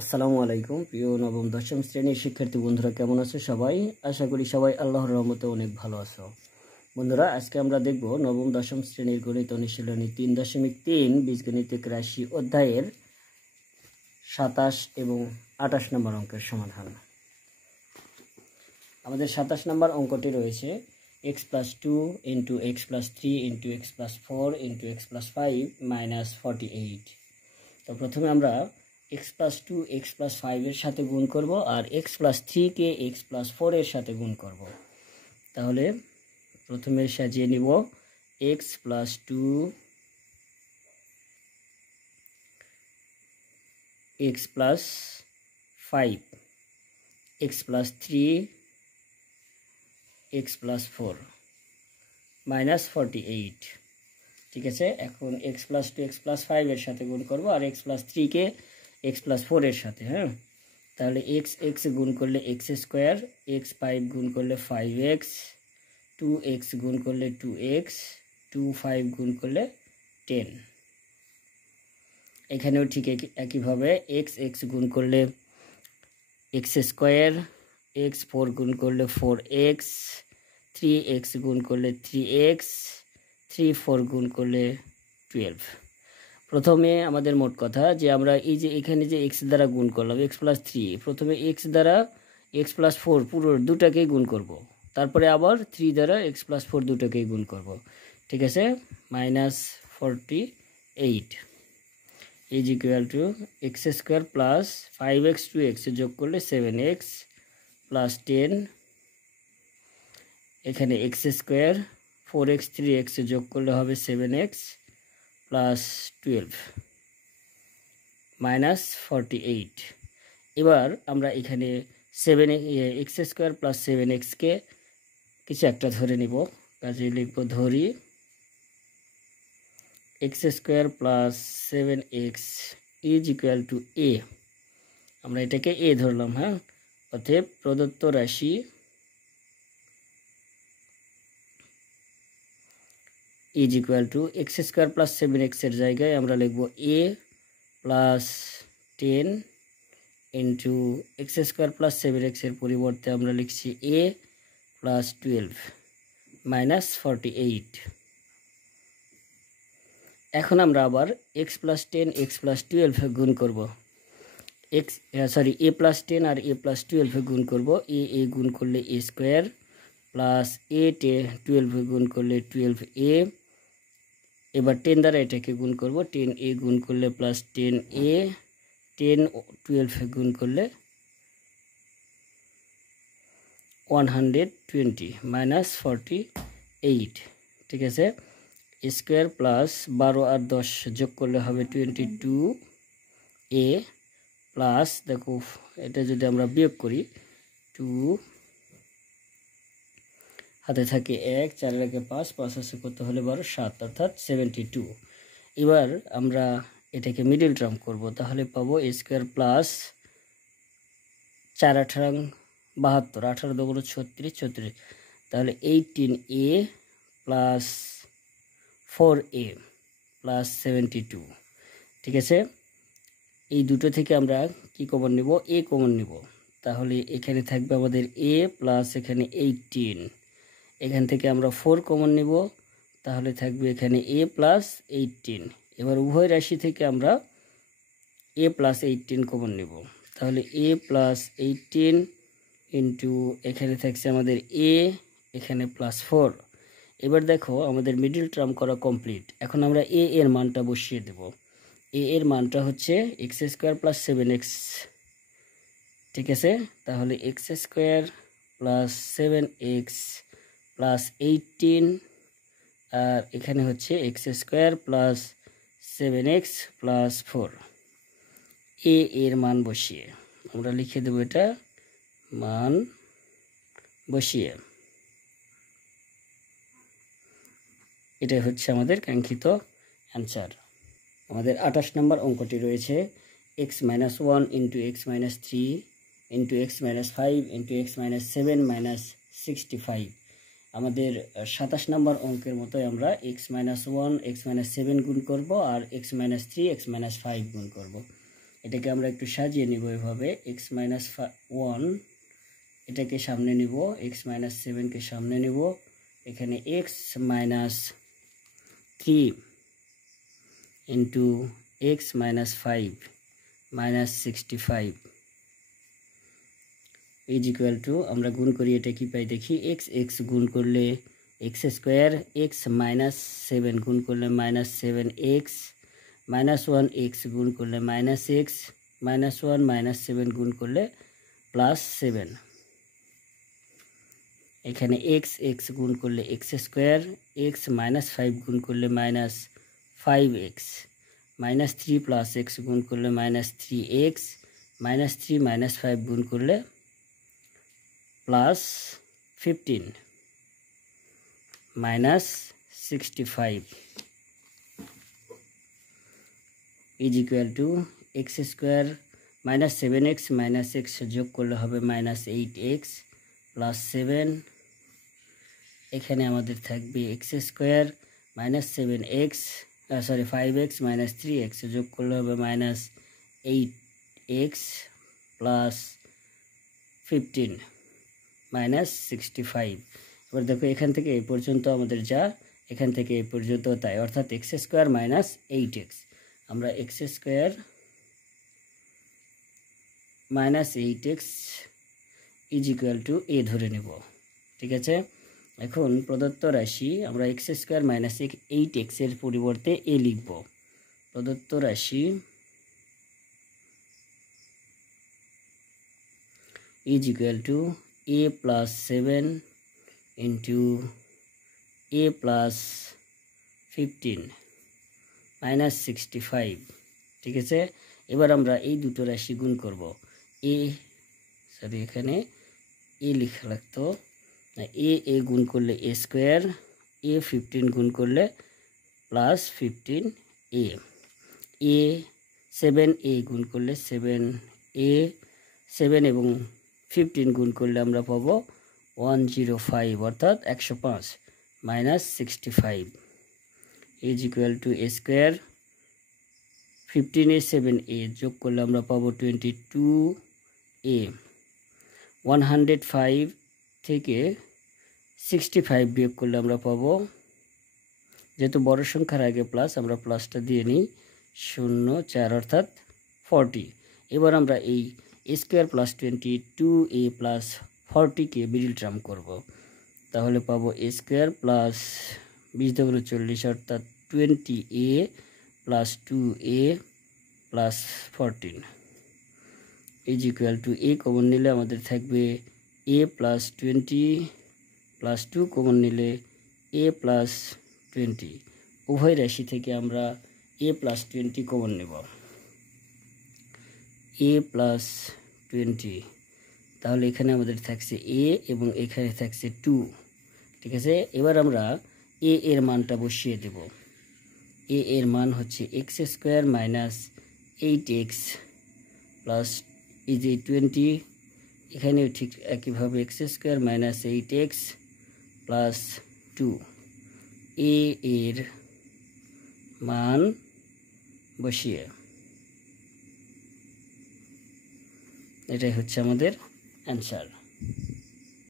আসসালামু আলাইকুম প্রিয় নবম দশম শ্রেণীর শিক্ষার্থী বন্ধুরা, কেমন আছো সবাই? আশা করি সবাই আল্লাহর রহমতে অনেক ভালো আছো। বন্ধুরা, আজকে আমরা দেখব নবম দশম শ্রেণীর গণিত অনুশীলনী 3.3 বীজগণিতিক রাশি অধ্যায়ের 27 এবং 28 নম্বর অঙ্কের সমাধান। আমাদের 27 নম্বর অঙ্কটি রয়েছে x + 2 * x + 3 * x + 4 * x + 5 - 48। তো প্রথমে আমরা x + 2 x + 5 এর সাথে গুণ করব আর x + 3 কে x + 4 এর সাথে গুণ করব। তাহলে প্রথমে সাজিয়ে নিব x + 2 x + 5 x + 3 x + 4 - 48। ঠিক আছে, এখন x + 2 x + 5 এর সাথে গুণ করব আর x + 3 কে x + 4 এর সাথে। তাহলে x গুণ করলে x², x5 গুণ করলে 5x, 2x গুণ করলে 2x, 5 গুণ করলে 10। এখানেও ঠিক একইভাবে x গুণ করলে x², x4 গুণ করলে 4x, 3x গুণ করলে 3x, 4 গুণ করলে 12। প্রথমে আমাদের মোট কথা যে আমরা এই যে এখানে যে x দ্বারা গুণ করলাম x + 3, প্রথমে x দ্বারা x + 4 পুরো দুটাকেই গুণ করব, তারপরে আবার 3 দ্বারা x + 4 দুটাকেই গুণ করব। ঠিক আছে, -48 is equal to x² + 5x 2x যোগ করলে 7x + 10, এখানে x² 4x 3x যোগ করলে হবে 7x + 12 -48। এবার আমরা এখানে x² + 7x কে কিছু একটা ধরে নিব, কাজে লিখব ধরি x² + 7x is equal to a। আমরা এটাকে a ধরলাম। অতএব প্রদত্ত রাশি is equal to x² + 7x এর জায়গায় আমরা লিখব a + 10 ইন্টু x² + 7x এর পরিবর্তে আমরা লিখছি a + 12 -48। এখন আমরা আবার x + 10 x + 12 গুণ করব। a + 10 আর a + 12 গুণ করব। a গুণ করলে a² প্লাস a 12 গুণ করলে 12a। এবার 10 দ্বারা এটাকে গুণ করব, 10a গুণ করলে প্লাস 10a, 10 12 গুণ করলে 120 -48। ঠিক আছে, স্কোয়ার প্লাস 12 আর 10 যোগ করলে হবে 22a প্লাস, দেখো এটা যদি আমরা বিয়োগ করি 2 হাতে থাকে 1, 4 লাগে 5, 5 আছে কত হলে 12, 7 অর্থাৎ 72। এবার আমরা এটাকে মিডল টার্ম করব, তাহলে পাবো a² প্লাস 4 18 72, 18 দুগুণ 36, তাহলে 18a প্লাস 4a প্লাস 72। ঠিক আছে, এই দুটো থেকে আমরা কি কমন নিব? a কমন নিব। তাহলে এখানে থাকবে আমাদের a প্লাস এখানে 18, এখান থেকে আমরা 4 কমন নিব, তাহলে থাকবে এখানে a প্লাস 18। এবার উভয় রাশি থেকে আমরা a প্লাস 18 কমন নিব, তাহলে a প্লাস 18 ইন্টু এখানে থাকছে আমাদের a, এখানে প্লাস 4। এবার দেখো আমাদের মিডল টার্ম করা কমপ্লিট। এখন আমরা a এর মানটা বসিয়ে দেব। a এর মানটা হচ্ছে x² + 7x। ঠিক আছে, তাহলে x² + 7x + 18 আর এখানে হচ্ছে x² + 7x + 4। a এর মান বসিয়ে আমরা লিখে দেব, এটা মান বসিয়ে এটাই হচ্ছে আমাদের কাঙ্ক্ষিত অ্যান্সার। আমাদের 28 নম্বর অঙ্কটি রয়েছে x - 1 * x - 3 * x - 5 * x - 7 - 65। আমাদের 27 নম্বর অঙ্কের মতোই আমরা x - 1 x - 7 গুণ করব আর x - 3 x - 5 গুণ করব। এটাকে আমরা একটু সাজিয়ে নিব এভাবে, x মাইনাস 1 এটাকে সামনে নিব, x মাইনাস 7কে সামনে নিব, এখানে x minus 3 into x minus 5 minus 65 is equal to, আমরা গুণ করি এটা কি পাই দেখি, x গুণ করলে x স্কোয়ার, x মাইনাস 7 গুণ করলে মাইনাস 7x, মাইনাস 1x গুণ করলে মাইনাস x, মাইনাস 1 মাইনাস 7 গুণ করলে প্লাস 7, এখানে x গুণ করলে x স্কোয়ার, x মাইনাস 5 গুণ করলে minus 5x, minus 3 plus x গুণ করলে মাইনাস 3x, মাইনাস 3 মাইনাস 5 গুণ করলে plus 15 minus 65 is equal to x square minus 7x minus x যোগ করলে হবে মাইনাস 8x প্লাস 7, এখানে আমাদের থাকবে x square minus 7x 5x minus 3x যোগ করলে হবে মাইনাস 8x প্লাস 15 মাইনাস 65। এবার দেখো এখান থেকে এই পর্যন্ত আমাদের যা, এখান থেকে এই পর্যন্ত তাই, অর্থাৎ x স্কোয়ার মাইনাস 8x, আমরা x square minus 8x is equal to a ধরে নেব। ঠিক আছে, এখন প্রদত্ত রাশি আমরা x স্কোয়ার মাইনাস 8x এর পরিবর্তে a লিখব। প্রদত্ত রাশি is equal to a plus 7 into a plus 15 minus 65। ঠিক আছে, এবার আমরা এই দুটো রাশি গুণ করব। এখানে a লেখা লাগতো, a গুণ করলে a স্কোয়ার, a 15 গুণ করলে প্লাস 15a, a 7a গুণ করলে 7a, 7 এবং 15 গুণ করলে আমরা পাবো 105 অর্থাৎ 105 minus 65 is equal to a square, 15a 7a যোগ করলে আমরা পাবো 22a, 105 থেকে 65 বিয়োগ করলে আমরা পাবো, যেহেতু বড় সংখ্যার আগে প্লাস আমরা প্লাসটা দিয়ে নিই, 0 4 অর্থাৎ 40। এবার আমরা এই a square plus 22a plus 40কে মিডল টার্ম করব, তাহলে পাবো a স্কোয়ার প্লাস 20 × 40 অর্থাৎ 20a plus 2a plus 14 is equal to a common নিলে আমাদের থাকবে a প্লাস 20 প্লাস 2 কমন নিলে a প্লাস 20, উভয় রাশি থেকে আমরা a প্লাস 20 কমন নেব, a প্লাস 20, তাহলে এখানে আমাদের থাকছে a এবং এখানে থাকছে 2। ঠিক আছে, এবার আমরা a এর মানটা বসিয়ে দেব। a এর মান হচ্ছে x square minus 8x plus এই যে 20, এখানেও ঠিক একইভাবে x square minus 8x plus 2, a এর মান বসিয়ে, এটাই হচ্ছে আমাদের অ্যান্সার।